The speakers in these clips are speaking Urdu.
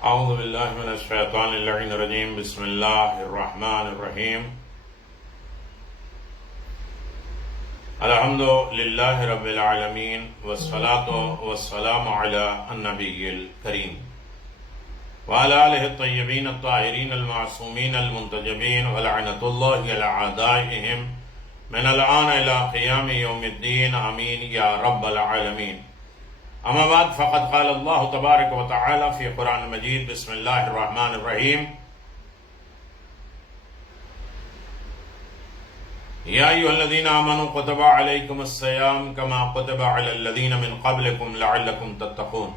اعوذ باللہ من الشیطان اللعین الرجیم بسم اللہ الرحمن الرحیم الحمد للہ رب العالمین والصلاة والسلام علی النبی الکریم وعلی آلہ الطیبین الطاہرین المعصومین المنتجبین ولعنۃ اللہ علی اعدائہم من الآن الى قیام یوم الدین آمین یا رب العالمین. اما بعد فقد قال اللہ تبارک و تعالی فی قرآن مجید بسم اللہ الرحمن الرحیم یا ایھا الذین آمنوا کتب علیکم الصیام کما کتب علی الذین من قبلکم لعلکم تتقون.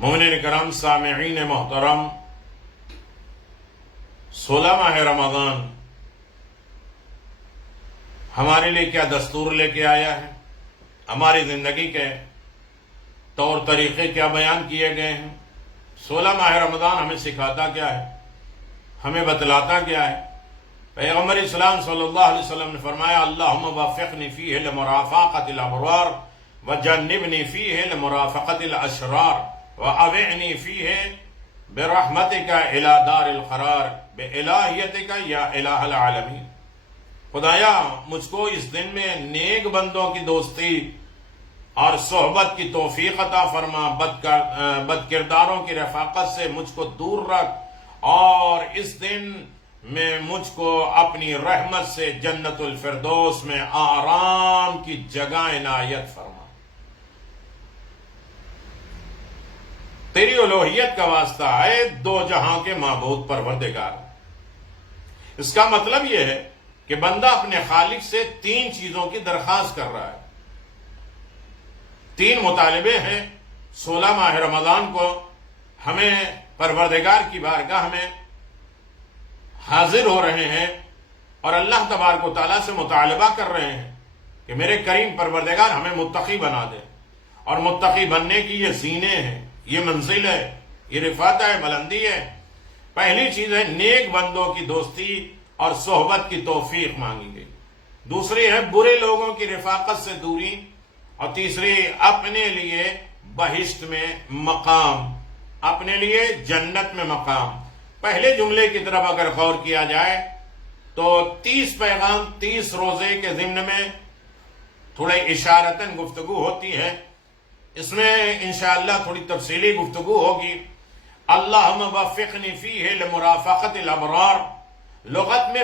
مومنین کرام سامعین محترم، 16 ماہ رمضان ہمارے لیے کیا دستور لے کے آیا ہے، ہماری زندگی کے طور طریقے کیا بیان کیے گئے ہیں. 16 ماہ رمضان ہمیں سکھاتا کیا ہے، ہمیں بتلاتا کیا ہے. پیغمبر اسلام صلی اللہ علیہ وسلم نے فرمایا اللہم وفقنی فیہ لمرافقۃ الابرار وجنبنی فیہ لمرافقۃ الاشرار واوعنی فیہ برحمتک الی دار القرار بإلہیتک یا الہ العالمین. خدایا مجھ کو اس دن میں نیک بندوں کی دوستی اور صحبت کی توفیق عطا فرما، بد کرداروں کی رفاقت سے مجھ کو دور رکھ، اور اس دن میں مجھ کو اپنی رحمت سے جنت الفردوس میں آرام کی جگہ عنایت فرما. تیری الوہیت کا واسطہ ہے دو جہاں کے معبود پروردگار. اس کا مطلب یہ ہے کہ بندہ اپنے خالق سے 3 چیزوں کی درخواست کر رہا ہے. 3 مطالبے ہیں. 16 ماہ رمضان کو ہمیں پروردگار کی بارگاہ میں حاضر ہو رہے ہیں اور اللہ تبارک و تعالیٰ سے مطالبہ کر رہے ہیں کہ میرے کریم پروردگار ہمیں متقی بنا دے. اور متقی بننے کی یہ زینے ہیں، یہ منزل ہے، یہ رفعت ہے، بلندی ہے. پہلی چیز ہے نیک بندوں کی دوستی اور صحبت کی توفیق مانگی گئی. دوسری ہے برے لوگوں کی رفاقت سے دوری، اور تیسری اپنے لیے بہشت میں مقام، اپنے لیے جنت میں مقام. پہلے جملے کی طرف اگر غور کیا جائے تو 30 پیغام 30 روزے کے ضمن میں تھوڑے اشارتاً گفتگو ہوتی ہے. اس میں انشاءاللہ تھوڑی تفصیلی گفتگو ہوگی. اللہم وفقنی فیہ لمرافقۃ الابرار لغت میں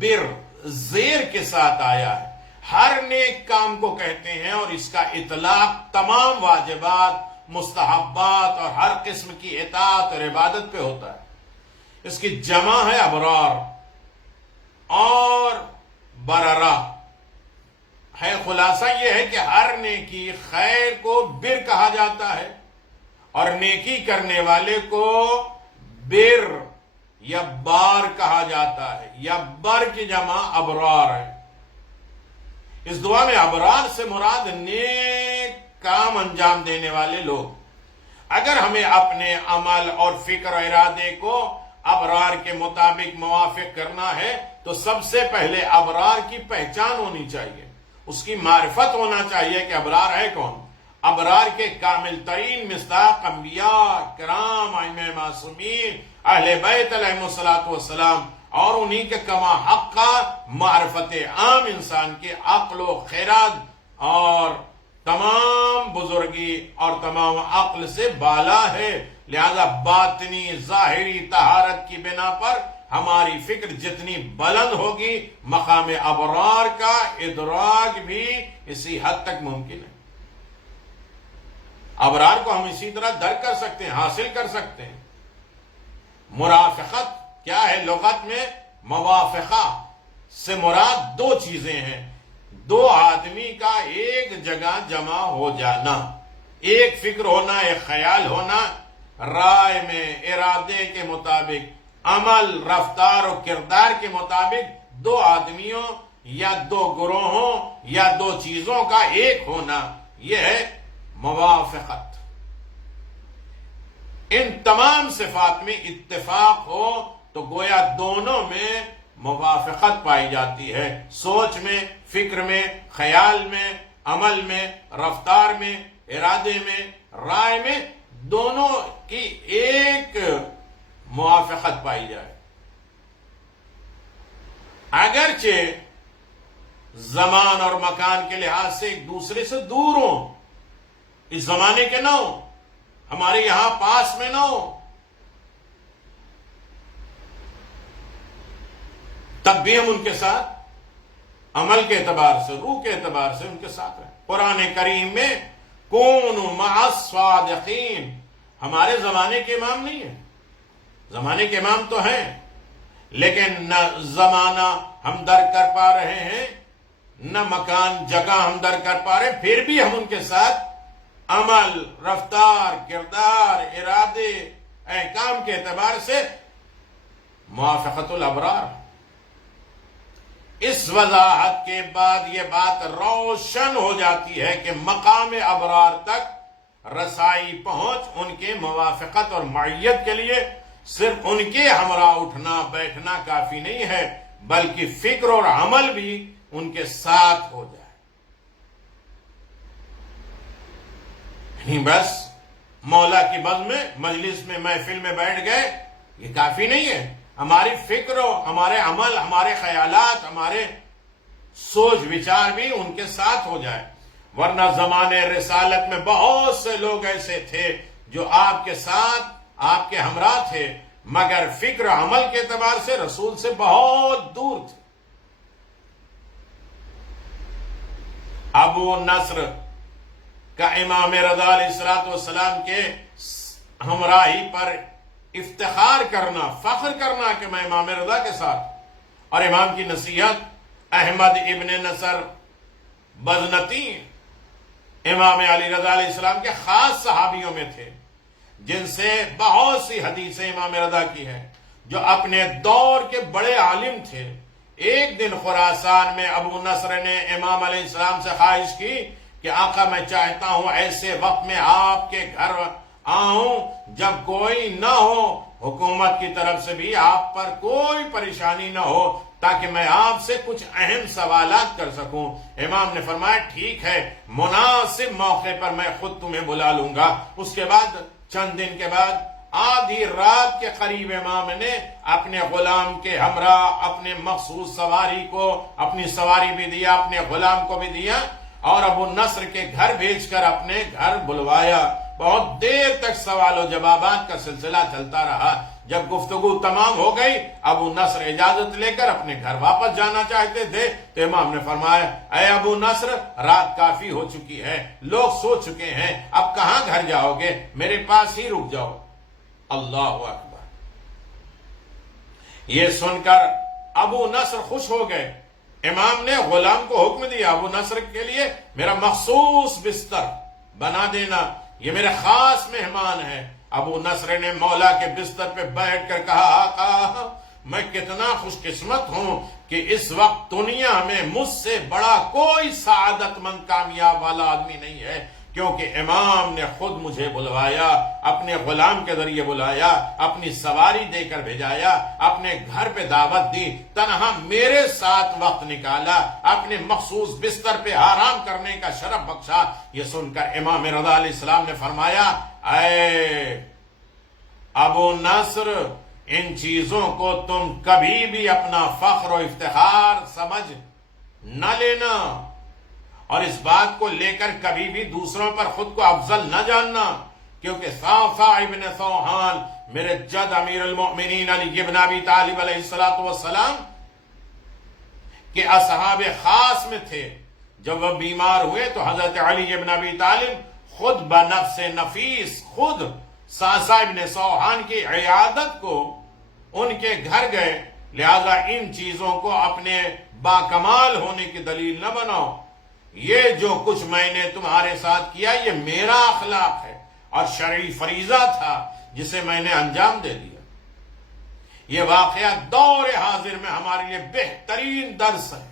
بر زیر کے ساتھ آیا ہے. ہر نیک کام کو کہتے ہیں اور اس کا اطلاق تمام واجبات، مستحبات اور ہر قسم کی اطاعت اور عبادت پہ ہوتا ہے. اس کی جمع ہے ابرار اور بررہ ہے. خلاصہ یہ ہے کہ ہر نیکی خیر کو بر کہا جاتا ہے اور نیکی کرنے والے کو بر یا بار کہا جاتا ہے، یا بر کی جمع ابرار ہے. اس دعا میں ابرار سے مراد نیک کام انجام دینے والے لوگ. اگر ہمیں اپنے عمل اور فکر و ارادے کو ابرار کے مطابق موافق کرنا ہے تو سب سے پہلے ابرار کی پہچان ہونی چاہیے، اس کی معرفت ہونا چاہیے کہ ابرار ہے کون. ابرار کے کامل ترین مصداق انبیاء کرام، ائمہ معصومین، اہل بیت علیہم الصلوۃ والسلام، اور انہی کے کما حق کا معرفت عام انسان کے عقل و خیرات اور تمام بزرگی اور تمام عقل سے بالا ہے. لہذا باطنی ظاہری طہارت کی بنا پر ہماری فکر جتنی بلند ہوگی مقام ابرار کا ادراک بھی اسی حد تک ممکن ہے. ابرار کو ہم اسی طرح درک کر سکتے ہیں، حاصل کر سکتے ہیں. مرافقت کیا ہے لغت میں؟ موافقہ سے مراد 2 چیزیں ہیں. 2 آدمی کا ایک جگہ جمع ہو جانا، ایک فکر ہونا، ایک خیال ہونا، رائے میں ارادے کے مطابق، عمل، رفتار و کردار کے مطابق 2 آدمیوں یا 2 گروہوں یا 2 چیزوں کا ایک ہونا، یہ ہے موافقت. ان تمام صفات میں اتفاق ہو تو گویا دونوں میں موافقت پائی جاتی ہے. سوچ میں، فکر میں، خیال میں، عمل میں، رفتار میں، ارادے میں، رائے میں دونوں کی ایک موافقت پائی جائے، اگرچہ زمان اور مکان کے لحاظ سے ایک دوسرے سے دور ہوں، اس زمانے کے نہ ہوں، ہمارے یہاں پاس میں نہ ہو، تب بھی ہم ان کے ساتھ عمل کے اعتبار سے، روح کے اعتبار سے ان کے ساتھ رہیں۔ قرآن کریم میں کونوا مع الصادقین، ہمارے زمانے کے امام نہیں ہیں، زمانے کے امام تو ہیں، لیکن نہ زمانہ ہم در کر پا رہے ہیں، نہ مکان جگہ ہم در کر پا رہے ہیں، پھر بھی ہم ان کے ساتھ عمل، رفتار، کردار، ارادے، احکام کے اعتبار سے موافقت الابرار۔ اس وضاحت کے بعد یہ بات روشن ہو جاتی ہے کہ مقام ابرار تک رسائی، پہنچ ان کے موافقت اور معیت کے لیے صرف ان کے ہمراہ اٹھنا بیٹھنا کافی نہیں ہے، بلکہ فکر اور عمل بھی ان کے ساتھ ہو جائے۔ نہیں بس مولا کی بزم میں، مجلس میں، محفل میں بیٹھ گئے، یہ کافی نہیں ہے، ہماری فکر و ہمارے عمل، ہمارے خیالات، ہمارے سوچ وچار بھی ان کے ساتھ ہو جائے۔ ورنہ زمانے رسالت میں بہت سے لوگ ایسے تھے جو آپ کے ساتھ، آپ کے ہمراہ تھے، مگر فکر و عمل کے اعتبار سے رسول سے بہت دور تھے۔ ابو نصر کا امام رضا علیہ السلام کے ہمراہی پر افتخار کرنا، فخر کرنا کہ میں امام رضا کے ساتھ، اور امام کی نصیحت احمد ابن نصر بزنتی امام علی رضا علیہ السلام کے خاص صحابیوں میں تھے، جن سے بہت سی حدیثیں امام رضا کی ہیں، جو اپنے دور کے بڑے عالم تھے۔ ایک دن خراسان میں ابو نصر نے امام علیہ السلام سے خواہش کی کہ آقا میں چاہتا ہوں ایسے وقت میں آپ کے گھر آؤں جب کوئی نہ ہو، حکومت کی طرف سے بھی آپ پر کوئی پریشانی نہ ہو، تاکہ میں آپ سے کچھ اہم سوالات کر سکوں۔ امام نے فرمایا ٹھیک ہے، مناسب موقع پر میں خود تمہیں بلا لوں گا۔ اس کے بعد چند دن کے بعد آدھی رات کے قریب امام نے اپنے غلام کے ہمراہ اپنے مخصوص سواری کو، اپنی سواری بھی دیا، اپنے غلام کو بھی دیا، اور ابو نصر کے گھر بھیج کر اپنے گھر بلوایا۔ بہت دیر تک سوال و جوابات کا سلسلہ چلتا رہا۔ جب گفتگو تمام ہو گئی، ابو نصر اجازت لے کر اپنے گھر واپس جانا چاہتے تھے، تو امام نے فرمایا اے ابو نصر، رات کافی ہو چکی ہے، لوگ سو چکے ہیں، اب کہاں گھر جاؤ گے، میرے پاس ہی رک جاؤ۔ اللہ اکبر! یہ سن کر ابو نصر خوش ہو گئے۔ امام نے غلام کو حکم دیا ابو نصر کے لیے میرا مخصوص بستر بنا دینا، یہ میرے خاص مہمان ہے۔ ابو نصر نے مولا کے بستر پہ بیٹھ کر کہا آقا میں کتنا خوش قسمت ہوں کہ اس وقت دنیا میں مجھ سے بڑا کوئی سعادت مند کامیاب والا آدمی نہیں ہے، کیونکہ امام نے خود مجھے بلوایا، اپنے غلام کے ذریعے بلایا، اپنی سواری دے کر بھیجایا، اپنے گھر پہ دعوت دی، تنہا میرے ساتھ وقت نکالا، اپنے مخصوص بستر پہ آرام کرنے کا شرف بخشا۔ یہ سن کر امام رضا علیہ السلام نے فرمایا اے ابو نصر، ان چیزوں کو تم کبھی بھی اپنا فخر و افتخار سمجھ نہ لینا، اور اس بات کو لے کر کبھی بھی دوسروں پر خود کو افضل نہ جاننا، کیونکہ صافع ابن سوحان میرے جد امیر المؤمنین علی ابن ابی طالب علیہ السلام کے اصحاب خاص میں تھے۔ جب وہ بیمار ہوئے تو حضرت علی ابن ابی طالب خود بنفس نفیس خود صافع ابن سوحان کی عیادت کو ان کے گھر گئے۔ لہذا ان چیزوں کو اپنے باکمال ہونے کی دلیل نہ بناؤ، یہ جو کچھ میں نے تمہارے ساتھ کیا یہ میرا اخلاق ہے اور شرعی فریضہ تھا جسے میں نے انجام دے دیا۔ یہ واقعہ دور حاضر میں ہمارے لیے بہترین درس ہے،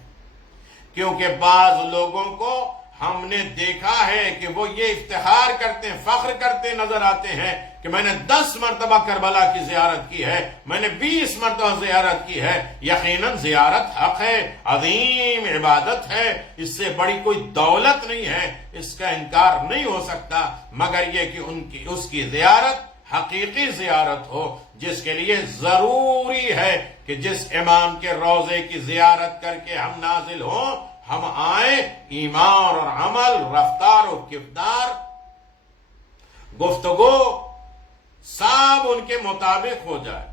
کیونکہ بعض لوگوں کو ہم نے دیکھا ہے کہ وہ یہ افتخار کرتے ہیں، فخر کرتے نظر آتے ہیں کہ میں نے 10 مرتبہ کربلا کی زیارت کی ہے، میں نے 20 مرتبہ زیارت کی ہے۔ یقیناً زیارت حق ہے، عظیم عبادت ہے، اس سے بڑی کوئی دولت نہیں ہے، اس کا انکار نہیں ہو سکتا، مگر یہ کہ اس کی زیارت حقیقی زیارت ہو، جس کے لیے ضروری ہے کہ جس امام کے روضے کی زیارت کر کے ہم نازل ہوں، ہم آئیں، ایمان اور عمل، رفتار و کردار، گفتگو سب ان کے مطابق ہو جائے،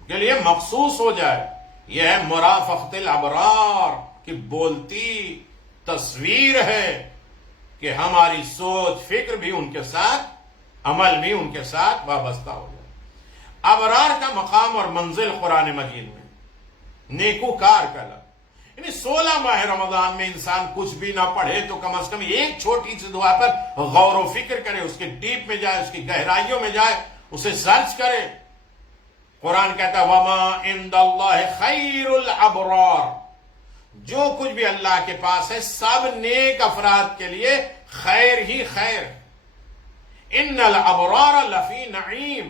ان کے لیے مخصوص ہو جائے۔ یہ ہے مرافقت الابرار کی بولتی تصویر ہے کہ ہماری سوچ فکر بھی ان کے ساتھ، عمل بھی ان کے ساتھ وابستہ ہو جائے۔ ابرار کا مقام اور منزل قرآن مجید میں نیکوکار کا لفظ، یعنی 16 ماہ رمضان میں انسان کچھ بھی نہ پڑھے تو کم از کم ایک چھوٹی سی دعا پر غور و فکر کرے، اس کے ڈیپ میں جائے، اس کی گہرائیوں میں جائے، اسے سرچ کرے۔ قرآن کہتا ہے وَمَا عِندَ اللَّهِ خَيْرُ الْأَبْرَارِ، جو کچھ بھی اللہ کے پاس ہے سب نیک افراد کے لیے خیر ہی خیر۔ إِنَّ الْأَبْرَارَ لَفِي نَعِيمٍ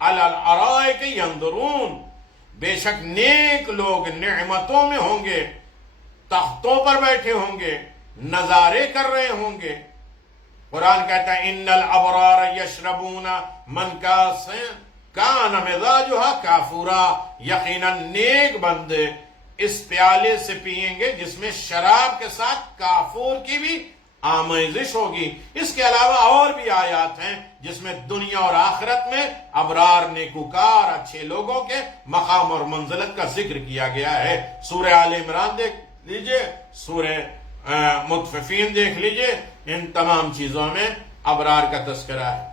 عَلَى الْأَرَائِكِ يَنظُرُونَ، بے شک نیک لوگ نعمتوں میں ہوں گے، تختوں پر بیٹھے ہوں گے، نظارے کر رہے ہوں گے۔ قرآن کہتا ہے ان الابرار یشربون من کاس کان مزاجها کافورا، یقیناً نیک بندے اس پیالے سے پیئیں گے جس میں شراب کے ساتھ کافور کی بھی آمیزش ہوگی۔ اس کے علاوہ اور بھی آیات ہیں جس میں دنیا اور آخرت میں ابرار، نیکوکار، اچھے لوگوں کے مقام اور منزلت کا ذکر کیا گیا ہے۔ سورہ آل عمران دیکھ لیجئے، سورہ مطففین دیکھ لیجئے، ان تمام چیزوں میں ابرار کا تذکرہ ہے۔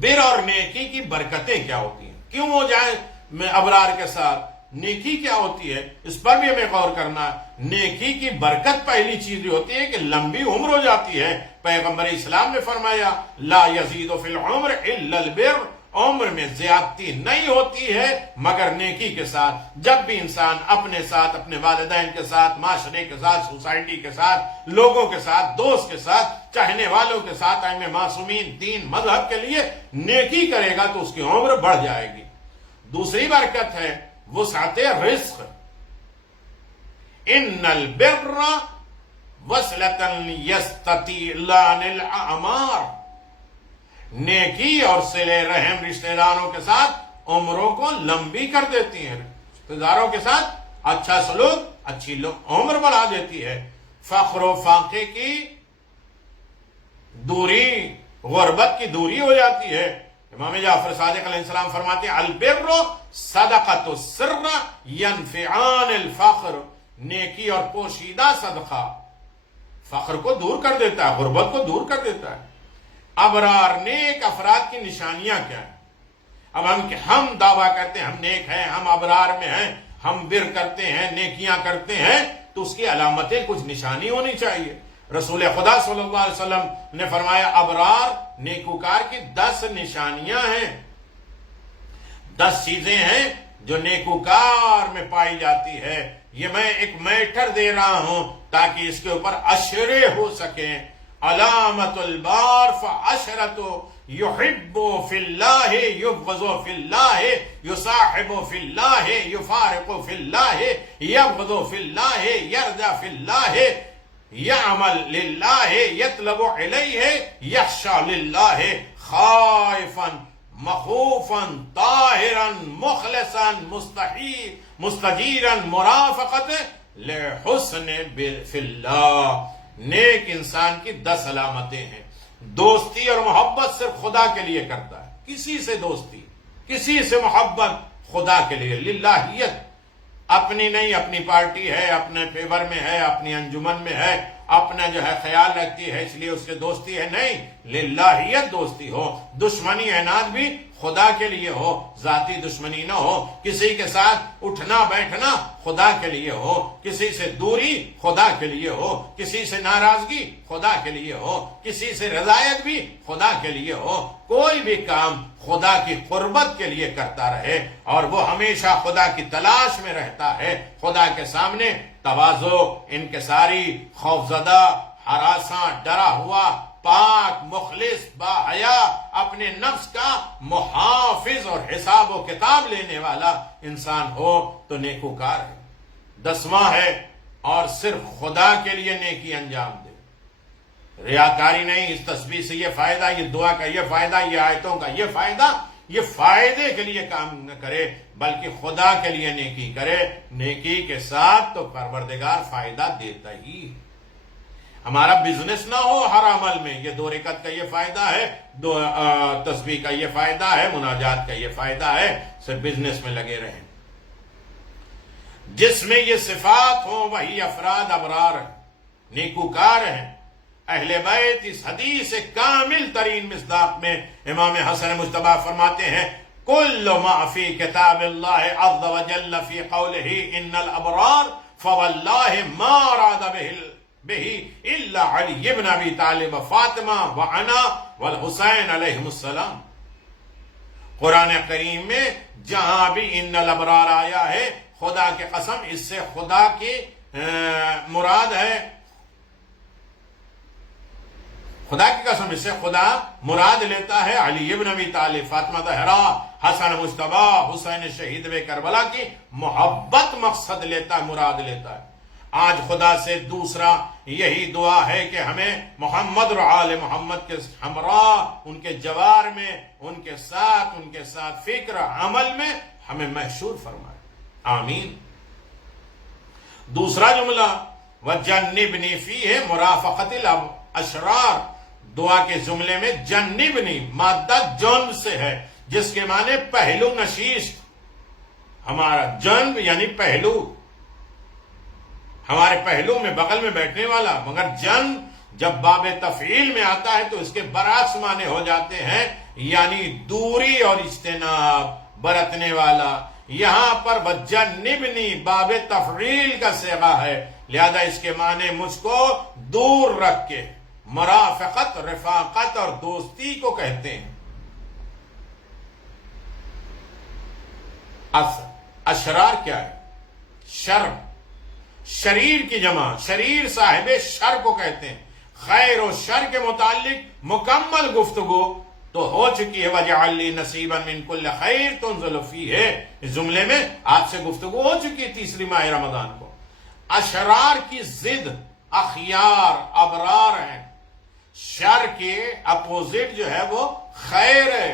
بر اور نیکی کی برکتیں کیا ہوتی ہیں، کیوں ہو جائیں میں ابرار کے ساتھ، نیکی کیا ہوتی ہے، اس پر بھی ہمیں غور کرنا ہے۔ نیکی کی برکت پہلی چیز یہ ہوتی ہے کہ لمبی عمر ہو جاتی ہے۔ پیغمبر اسلام نے فرمایا لا یزید فی العمر الا البر، عمر میں زیادتی نہیں ہوتی ہے مگر نیکی کے ساتھ۔ جب بھی انسان اپنے ساتھ، اپنے والدین کے ساتھ، معاشرے کے ساتھ، سوسائٹی کے ساتھ، لوگوں کے ساتھ، دوست کے ساتھ، چاہنے والوں کے ساتھ، ائمہ معصومین، دین مذہب کے لیے نیکی کرے گا تو اس کی عمر بڑھ جائے گی۔ دوسری برکت ہے وسعت رزق، ان البر وصلۃ یستطیلان الاعمار، نیکی اور صلہ رحم رشتہ داروں کے ساتھ عمروں کو لمبی کر دیتی ہیں، رشتہ داروں کے ساتھ اچھا سلوک اچھی عمر بڑھا دیتی ہے۔ فقر و فاقے کی دوری، غربت کی دوری ہو جاتی ہے۔ امام جعفر صادق علیہ السلام فرماتے ہیں البر صدقۃ السر ینفعان الفقر، نیکی اور پوشیدہ صدقہ فقر کو دور کر دیتا ہے، غربت کو دور کر دیتا ہے۔ ابرار نیک افراد کی نشانیاں کیا ہیں؟ اب ہم دعویٰ کرتے ہیں ہم نیک ہیں، ہم ابرار میں ہیں، ہم بر کرتے ہیں، نیکیاں کرتے ہیں، تو اس کی علامتیں کچھ نشانی ہونی چاہیے۔ رسول خدا صلی اللہ علیہ وسلم نے فرمایا ابرار نیکوکار کی 10 نشانیاں ہیں، 10 چیزیں ہیں جو نیکوکار میں پائی جاتی ہے۔ یہ میں ایک میٹر دے رہا ہوں تاکہ اس کے اوپر اشرے ہو سکیں۔ علامت البار فعشرت یحب فی اللہ یبغض فی اللہ یصاحب فی اللہ یفارق فی اللہ یبغض فی اللہ یرضى فی اللہ یعمل للہ یطلب علیہ یخشى للہ خائفا مخوفا طاہرا مخلصا مستجیرا مرافقت لحسن فی اللہ۔ نیک انسان کی 10 علامتیں ہیں۔ دوستی اور محبت صرف خدا کے لیے کرتا ہے، کسی سے دوستی، کسی سے محبت خدا کے لیے، للہیت، اپنی نہیں، اپنی پارٹی ہے، اپنے فیور میں ہے، اپنی انجمن میں ہے، اپنا جو ہے خیال رکھتی ہے اس لیے اس سے دوستی ہے، نہیں، للہیت دوستی ہو۔ دشمنی عناد بھی خدا کے لیے ہو، ذاتی دشمنی نہ ہو۔ کسی کے ساتھ اٹھنا بیٹھنا خدا کے لیے ہو، کسی سے دوری خدا کے لیے ہو، کسی سے ناراضگی خدا کے لیے ہو، کسی سے رضایت بھی خدا کے لیے ہو۔ کوئی بھی کام خدا کی قربت کے لیے کرتا رہے اور وہ ہمیشہ خدا کی تلاش میں رہتا ہے، خدا کے سامنے تواضع، انکساری، خوفزدہ، ہراساں، ڈرا ہوا، پاک، مخلص، باحیا، اپنے نفس کا محافظ اور حساب و کتاب لینے والا انسان ہو تو نیکوکار ہے۔ 10واں ہے اور صرف خدا کے لیے نیکی انجام دے، ریاکاری نہیں، اس تسبیح سے یہ فائدہ، یہ دعا کا یہ فائدہ، یہ آیتوں کا یہ فائدہ، یہ فائدے کے لیے کام نہ کرے بلکہ خدا کے لیے نیکی کرے۔ نیکی کے ساتھ تو پروردگار فائدہ دیتا ہی ہے۔ ہمارا بزنس نہ ہو ہر عمل میں، یہ 2 رکعت کا یہ فائدہ ہے، تسبیح کا یہ فائدہ ہے، مناجات کا یہ فائدہ ہے، صرف بزنس میں لگے رہیں۔ جس میں یہ صفات ہوں وہی افراد ابرار ہیں، نیکوکار ہیں۔ اہل بیت اس حدیث کامل ترین مصداق میں امام حسن مجتبی فرماتے ہیں کل ما فی کتاب اللہ عز وجل فی قولہ ان الابرار فواللہ ما اراد به الا علی بن ابی طالب فاطمہ وانا والحسین علیہم السلام۔ قرآن کریم میں جہاں بھی ان الابرار آیا ہے، خدا کی قسم اس سے خدا کی مراد ہے، خدا کی قسم اس سے خدا مراد لیتا ہے علی ابن ابی طالب، فاطمہ زہرا، حسن مجتبی، حسین شہید کربلا کی محبت مقصد لیتا ہے، مراد لیتا ہے۔ آج خدا سے دوسرا یہی دعا ہے کہ ہمیں محمد اور آل محمد کے ہمراہ، ان کے جوار میں، ان کے ساتھ فکر عمل میں ہمیں محشور فرمائے، آمین۔ دوسرا جملہ وَجَنِّبْنِي فِيهِ مرافقت الاشرار، دعا کے جملے میں جنبنی مادہ جنب سے ہے، جس کے معنی پہلو نشیست، ہمارا جنب یعنی پہلو، ہمارے پہلو میں بغل میں بیٹھنے والا، مگر جنب جب باب تفعیل میں آتا ہے تو اس کے برعکس معنی ہو جاتے ہیں، یعنی دوری اور اجتناب برتنے والا۔ یہاں پر وَجَنِّبْنِي باب تفعیل کا صیغہ ہے، لہذا اس کے معنی مجھ کو دور رکھ کے، مرافقت، رفاقت اور دوستی کو کہتے ہیں۔ اشرار کیا ہے؟ شر، شریر کی جمع، شریر صاحب شر کو کہتے ہیں۔ خیر و شر کے متعلق مکمل گفتگو تو ہو چکی ہے، وَجَعَلْ لِي نَصِيبًا مِّن كُلِّ خَيْرٍ تُنزِلُ فِيهِ، اس جملے میں آپ سے گفتگو ہو چکی ہے تیسری ماہ رمضان کو۔ اشرار کی ضد اخیار، ابرار ہیں، شر کے اپوزٹ جو ہے وہ خیر ہے،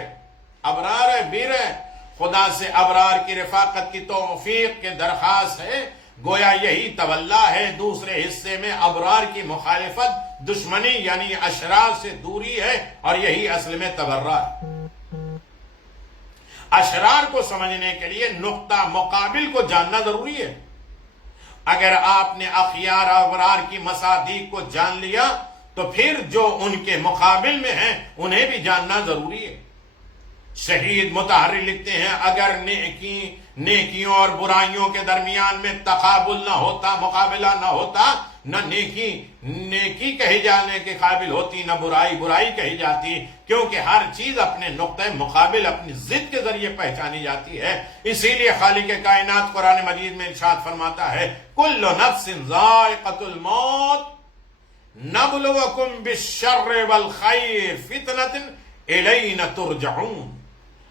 ابرار ہے، بیر ہے۔ خدا سے ابرار کی رفاقت کی توفیق کے درخواست ہے، گویا یہی تولا ہے۔ دوسرے حصے میں ابرار کی مخالفت، دشمنی یعنی اشرار سے دوری ہے، اور یہی اصل میں تبرہ ہے۔ اشرار کو سمجھنے کے لیے نقطہ مقابل کو جاننا ضروری ہے۔ اگر آپ نے اخیار ابرار کی مصادیق کو جان لیا تو پھر جو ان کے مقابل میں ہیں انہیں بھی جاننا ضروری ہے۔ شہید متحری لکھتے ہیں اگر نیکیوں اور برائیوں کے درمیان میں تقابل نہ ہوتا، مقابلہ نہ ہوتا، نہ نیکی کہی جانے کے قابل ہوتی، نہ برائی کہی جاتی، کیونکہ ہر چیز اپنے نقطہ مقابل، اپنی ضد کے ذریعے پہچانی جاتی ہے۔ اسی لیے خالق کائنات قرآن مجید میں ارشاد فرماتا ہے کل نفس ذائقۃ الموت نبلوکم بالشر والخیر فتنۃ الینا ترجعون،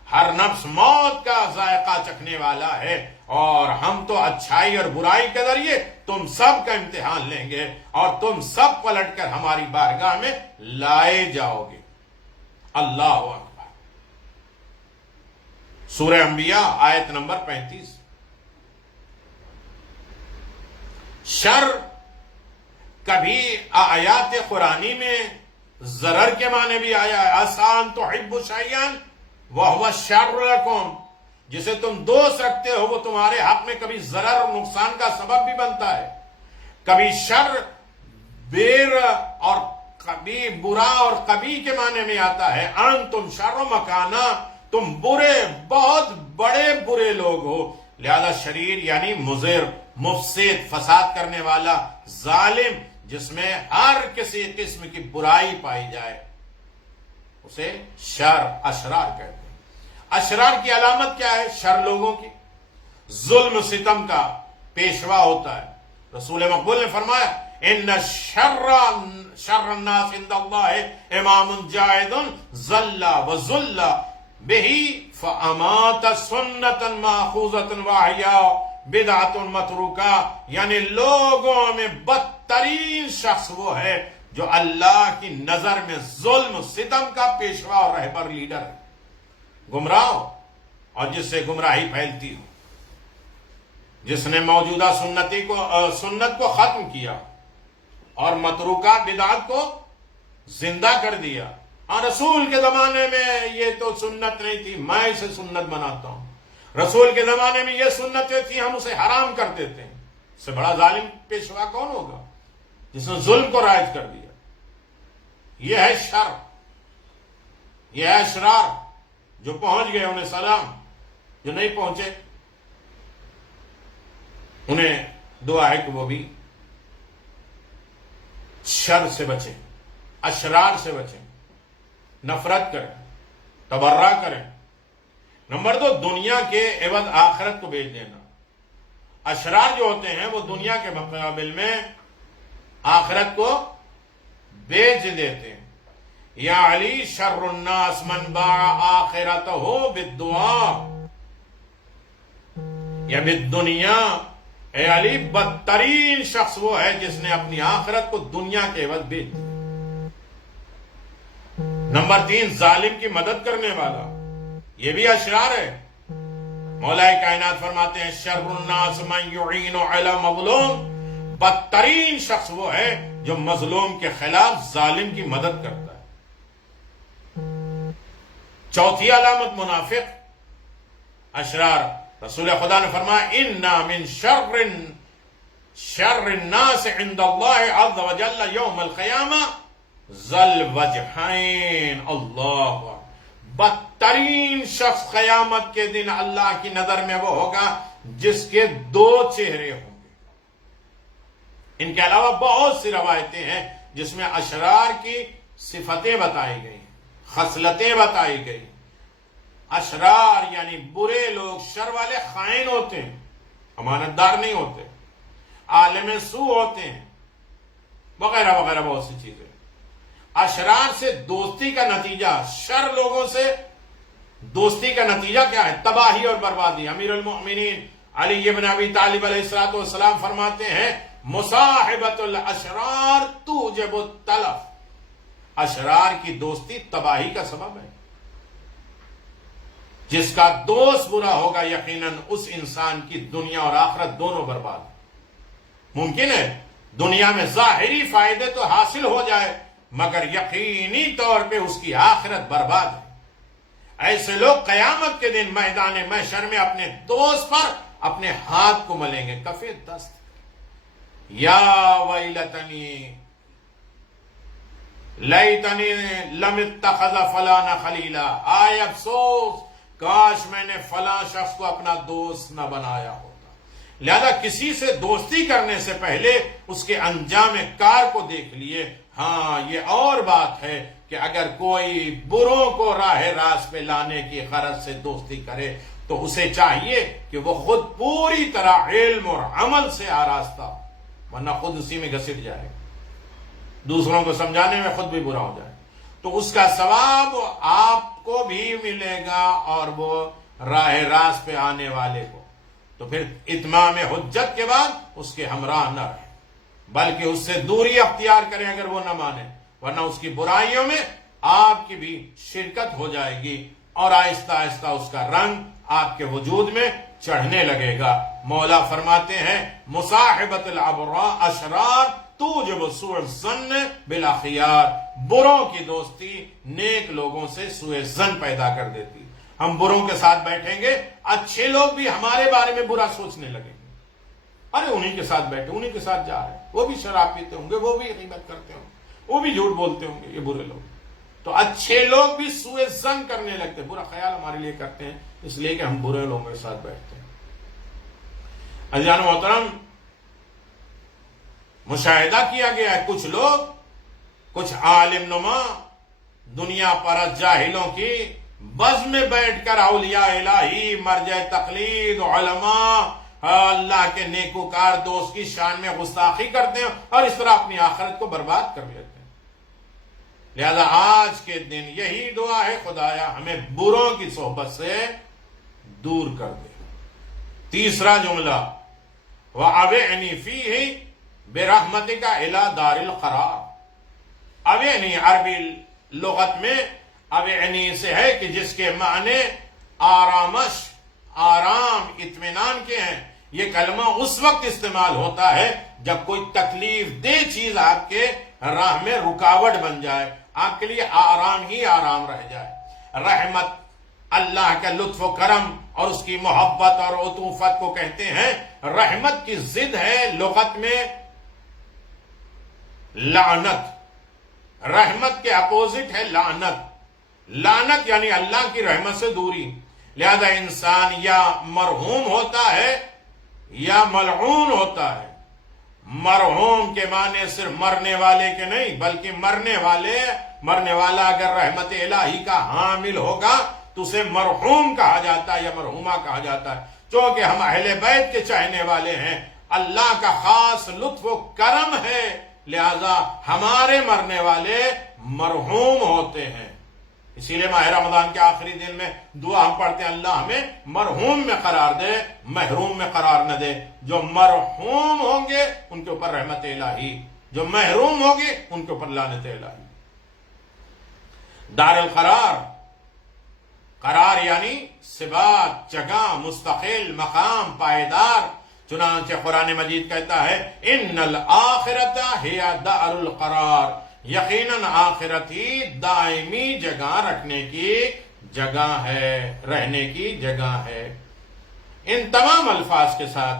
ہر نفس موت کا ذائقہ چکھنے والا ہے، اور ہم تو اچھائی اور برائی کے ذریعے تم سب کا امتحان لیں گے، اور تم سب پلٹ کر ہماری بارگاہ میں لائے جاؤ گے۔ اللہ اکبر۔ سورہ انبیاء آیت نمبر 35۔ شر کبھی آیات قرآنی میں ضرر کے معنی بھی آیا ہے، آسان تحب شیئا وہو شر لکم، جسے تم دوست رکھتے ہو وہ تمہارے حق میں کبھی ضرر اور نقصان کا سبب بھی بنتا ہے۔ کبھی شر بیر اور کبھی برا اور کبھی کے معنی میں آتا ہے، انتم شر مکانا، تم برے، بہت بڑے برے لوگ ہو۔ لہذا شریر یعنی مضر، مفسد، فساد کرنے والا، ظالم، جس میں ہر کسی قسم کی برائی پائی جائے اسے شر، اشرار کہتے ہیں۔ اشرار کی علامت کیا ہے؟ شر لوگوں کی ظلم ستم کا پیشوا ہوتا ہے، رسول مقبول نے فرمایا ان شر الناس عند اللہ امام جاہد ظل وظل بہ فامات سنتا ماخوذۃ واحیا بدعۃ متروکہ، یعنی لوگوں میں بدترین شخص وہ ہے جو اللہ کی نظر میں ظلم ستم کا پیشوا اور رہبر لیڈر ہے، گمراہ ہو اور جس سے گمراہی پھیلتی ہو، جس نے موجودہ سنت کو ختم کیا اور متروکہ بدعت کو زندہ کر دیا۔ اور رسول کے زمانے میں یہ تو سنت نہیں تھی، میں اسے سنت بناتا ہوں، رسول کے زمانے میں یہ سنتیں تھیں، ہم اسے حرام کر دیتے ہیں۔ اس سے بڑا ظالم پیشوا کون ہوگا جس نے ظلم کو رائج کر دیا؟ یہ ہے شر، یہ ہے اشرار۔ جو پہنچ گئے انہیں سلام، جو نہیں پہنچے انہیں دعا ہے کہ وہ بھی شر سے بچیں، اشرار سے بچیں، نفرت کریں، تبرہ کریں۔ نمبر 2، دنیا کے عوض آخرت کو بیچ دینا۔ اشرار جو ہوتے ہیں وہ دنیا کے مقابل میں آخرت کو بیچ دیتے ہیں۔ یا علی شر الناس من باع آخرتہ بالدعاء یا بالدنیا، اے علی بدترین شخص وہ ہے جس نے اپنی آخرت کو دنیا کے عوض بیچ دیا۔ نمبر 3، ظالم کی مدد کرنے والا، یہ بھی اشرار ہے۔ مولا کائنات فرماتے ہیں شر الناس من یعین علی مظلوم، بدترین شخص وہ ہے جو مظلوم کے خلاف ظالم کی مدد کرتا ہے۔ چوتھی علامت منافق، اشرار۔ رسول خدا نے فرمایا انا من شر الناس عند اللہ عز وجل یوم القیامہ ذی الوجہین۔ اللہ، بدترین شخص قیامت کے دن اللہ کی نظر میں وہ ہوگا جس کے 2 چہرے ہوں گے۔ ان کے علاوہ بہت سی روایتیں ہیں جس میں اشرار کی صفتیں بتائی گئی، خصلتیں بتائی گئی۔ اشرار یعنی برے لوگ، شر والے خائن ہوتے ہیں، امانت دار نہیں ہوتے، عالم سوء ہوتے ہیں، وغیرہ وغیرہ بہت سی چیزیں۔ اشرار سے دوستی کا نتیجہ، شر لوگوں سے دوستی کا نتیجہ کیا ہے؟ تباہی اور بربادی۔ امیر المؤمنین علی بن ابی طالب علیہ السلام فرماتے ہیں مصاحبۃ الاشرار توجب التلف، اشرار کی دوستی تباہی کا سبب ہے۔ جس کا دوست برا ہوگا یقیناً اس انسان کی دنیا اور آخرت دونوں برباد۔ ممکن ہے دنیا میں ظاہری فائدے تو حاصل ہو جائے مگر یقینی طور پہ اس کی آخرت برباد ہے۔ ایسے لوگ قیامت کے دن میدان محشر میں اپنے دوست پر اپنے ہاتھ کو ملیں گے، کفِ دست، یا ویلتنی لیتنی لم اتخذ فلانا خلیلا، آئے افسوس کاش میں نے فلاں شخص کو اپنا دوست نہ بنایا ہوتا۔ لہذا کسی سے دوستی کرنے سے پہلے اس کے انجام کار کو دیکھ لیے۔ ہاں، یہ اور بات ہے کہ اگر کوئی بروں کو راہ راست پہ لانے کی غرض سے دوستی کرے تو اسے چاہیے کہ وہ خود پوری طرح علم اور عمل سے آراستہ ہو، ورنہ خود اسی میں گھسٹ جائے، دوسروں کو سمجھانے میں خود بھی برا ہو جائے تو اس کا ثواب آپ کو بھی ملے گا اور وہ راہ راست پہ آنے والے کو۔ تو پھر اتمام حجت کے بعد اس کے ہمراہ نہ رہے بلکہ اس سے دوری اختیار کریں اگر وہ نہ مانے، ورنہ اس کی برائیوں میں آپ کی بھی شرکت ہو جائے گی اور آہستہ آہستہ اس کا رنگ آپ کے وجود میں چڑھنے لگے گا۔ مولا فرماتے ہیں مصاحبۃ الاشرار توجب سوء الظن بالاخیار، بروں کی دوستی نیک لوگوں سے سوء ظن پیدا کر دیتی۔ ہم بروں کے ساتھ بیٹھیں گے، اچھے لوگ بھی ہمارے بارے میں برا سوچنے لگیں گے، ارے انہی کے ساتھ بیٹھے، انہی کے ساتھ جا رہے ہیں، وہ بھی شراب پیتے ہوں گے، وہ بھی غیبت کرتے ہوں گے، وہ بھی جھوٹ بولتے ہوں گے، یہ برے لوگ۔ تو اچھے لوگ بھی سوء ظن کرنے لگتے ہیں، برا خیال ہمارے لیے کرتے ہیں اس لیے کہ ہم برے لوگوں کے ساتھ بیٹھتے ہیں۔ عزیزان محترم، مشاہدہ کیا گیا ہے کچھ لوگ، کچھ عالم نما دنیا پرست جاہلوں کی بز میں بیٹھ کر اولیاء الہی، مرجع تقلید، علماء، اللہ کے نیکوکار دوست کی شان میں گستاخی کرتے ہیں اور اس طرح اپنی آخرت کو برباد کر لیتے ہیں۔ لہذا آج کے دن یہی دعا ہے، خدایا ہمیں بروں کی صحبت سے دور کر دے۔ تیسرا جملہ، وَأَوِعْنِ فِيهِ بِرَحْمَتِكَ إِلَى دَارِ الْقَرَارِ۔ اوعنی عربی لغت میں اوعنی سے ہے کہ جس کے معنی آرامش، آرام، اطمینان کے ہیں۔ یہ کلمہ اس وقت استعمال ہوتا ہے جب کوئی تکلیف دہ چیز آپ کے راہ میں رکاوٹ بن جائے، آپ کے لیے آرام ہی آرام رہ جائے۔ رحمت اللہ کا لطف و کرم اور اس کی محبت اور عطوفت کو کہتے ہیں۔ رحمت کی ضد ہے لغت میں لعنت، رحمت کے اپوزٹ ہے لعنت۔ لعنت یعنی اللہ کی رحمت سے دوری۔ لہذا انسان یا مرحوم ہوتا ہے یا ملعون ہوتا ہے۔ مرحوم کے معنی صرف مرنے والے کے نہیں، بلکہ مرنے والا اگر رحمت الہی کا حامل ہوگا تو اسے مرحوم کہا جاتا ہے یا مرحومہ کہا جاتا ہے۔ چونکہ ہم اہل بیت کے چاہنے والے ہیں، اللہ کا خاص لطف و کرم ہے، لہذا ہمارے مرنے والے مرحوم ہوتے ہیں۔ اسی لیے ماہ رمضان کے آخری دن میں دعا ہم پڑھتے ہیں، اللہ ہمیں مرحوم میں قرار دے، محروم میں قرار نہ دے۔ جو مرحوم ہوں گے ان کے اوپر رحمت الہی، جو محروم ہوں گے ان کے اوپر لعنت الہی۔ دار القرار، قرار یعنی ثبات، جگہ، مستقل، مقام، پائیدار۔ چنانچہ قرآن مجید کہتا ہے ان الآخرۃ ہی دار القرار، یقیناً آخرت ہی دائمی جگہ رکھنے کی جگہ ہے، رہنے کی جگہ ہے۔ ان تمام الفاظ کے ساتھ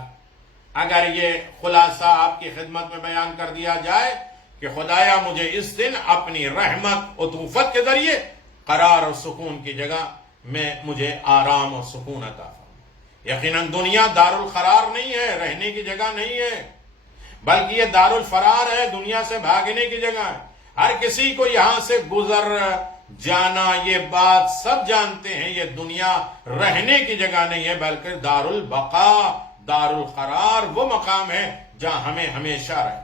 اگر یہ خلاصہ آپ کی خدمت میں بیان کر دیا جائے کہ خدایا مجھے اس دن اپنی رحمت عطوفت کے ذریعے قرار اور سکون کی جگہ میں مجھے آرام اور سکون عطا فرما۔ یقیناً دنیا دار القرار نہیں ہے، رہنے کی جگہ نہیں ہے، بلکہ یہ دار الفرار ہے، دنیا سے بھاگنے کی جگہ ہے۔ ہر کسی کو یہاں سے گزر جانا، یہ بات سب جانتے ہیں، یہ دنیا رہنے کی جگہ نہیں ہے بلکہ دار البقاء، دار القرار وہ مقام ہے جہاں ہمیں ہمیشہ رہنا ہے۔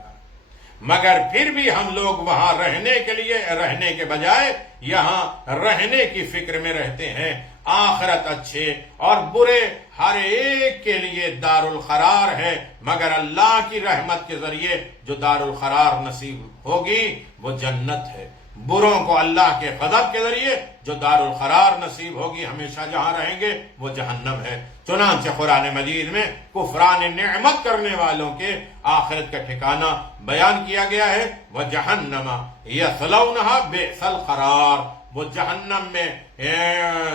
مگر پھر بھی ہم لوگ وہاں رہنے کے بجائے یہاں رہنے کی فکر میں رہتے ہیں۔ آخرت اچھے اور برے ہر ایک کے لیے دار القرار ہے، مگر اللہ کی رحمت کے ذریعے جو دار القرار نصیب ہوگی وہ جنت ہے۔ بروں کو اللہ کے غضب کے ذریعے جو دار القرار نصیب ہوگی، ہمیشہ جہاں رہیں گے وہ جہنم ہے۔ چنانچہ قرآن مجید میں کفران نعمت کرنے والوں کے آخرت کا ٹھکانہ بیان کیا گیا ہے، وَجَهَنَّمَ يَصْلَوْنَهَا بِئْسَ الْقَرَارِ، وہ جہنم میں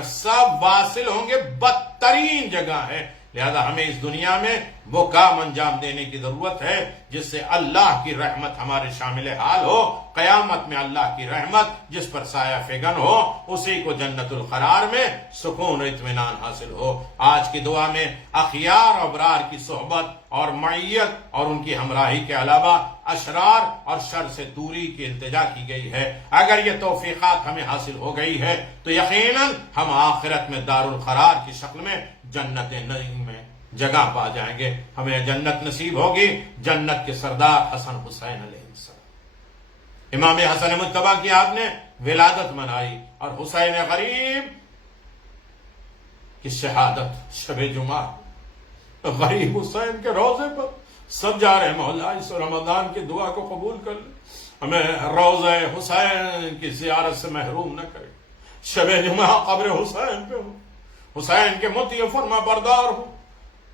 سب واصل ہوں گے، بدترین جگہ ہے۔ لہذا ہمیں اس دنیا میں وہ کام انجام دینے کی ضرورت ہے جس سے اللہ کی رحمت ہمارے شامل حال ہو، قیامت میں اللہ کی رحمت جس پر سایہ فگن ہو، اسی کو جنت القرار میں سکون و اطمینان حاصل ہو۔ آج کی دعا میں اخیار اور ابرار کی صحبت اور معیت اور ان کی ہمراہی کے علاوہ اشرار اور شر سے دوری کی التجا کی گئی ہے۔ اگر یہ توفیقات ہمیں حاصل ہو گئی ہے تو یقیناً ہم آخرت میں دار القرار کی شکل میں جنت نعیم میں جگہ پا جائیں گے، ہمیں جنت نصیب ہوگی، جنت کے سردار حسن حسین علیہ السلام۔ امام حسن مجتبیٰ کی آپ نے ولادت منائی اور حسین غریب کی شہادت شب جمعہ، غریب حسین کے روضے پر سب جا رہے ہیں، مولا اس رمضان کی دعا کو قبول کر لے، ہمیں روضہ حسین کی زیارت سے محروم نہ کرے۔ شب جمعہ قبر حسین پہ ہو، حسین کے مطیع فرما بردار ہو،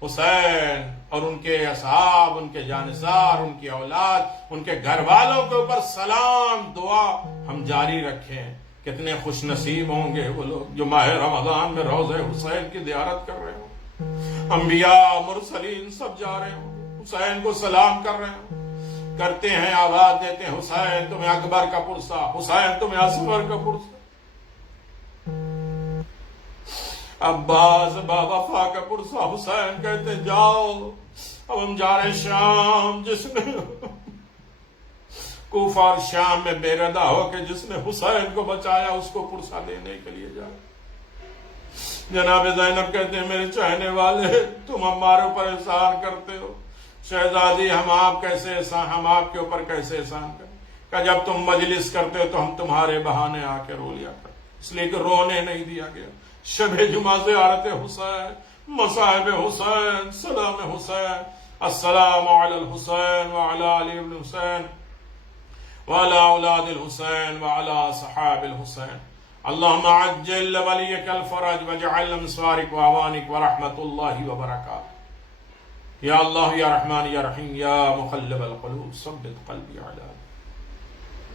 حسین اور ان کے اصحاب، ان کے جانثار، ان کی اولاد، ان کے گھر والوں کے اوپر سلام دعا ہم جاری رکھیں۔ کتنے خوش نصیب ہوں گے وہ لوگ جو ماہ رمضان میں روضہ حسین کی زیارت کر رہے ہوں، انبیاء مرسلین سب جا رہے ہوں، حسین کو سلام کر رہے ہوں، کرتے ہیں آواز دیتے ہیں حسین تمہیں اکبر کا پرسہ، حسین تمہیں اصغر کا پرسہ۔ عباس با وفا کا پرسہ حسین کہتے جاؤ اب ہم جا رہے شام، جس نے کوفہ اور شام میں بے ردا ہو کے جس نے حسین کو بچایا اس کو پرسہ دینے کے لیے جائے۔ جناب زینب کہتے ہیں میرے چاہنے والے تم ہمارے اوپر احسان کرتے ہو، شہزادی ہم آپ کے اوپر کیسے احسان کریں؟ کہ جب تم مجلس کرتے ہو تو ہم تمہارے بہانے آ کے رو لیا کرتے، اس لیے کہ رونے نہیں دیا گیا۔ شب جمعہ زیارت حسین، مصائب حسین، سلام حسین، السلام علی الحسین وعلی علی ابن حسین وعلى اولاد الحسین وعلى صحاب الحسین، اللهم عجل لوليك الفرج واجعل انصارك واعوانك ورحمة الله وبركاته، یا اللہ یا رحمان یا رحیم یا مقلب القلوب ثبت قلبی علی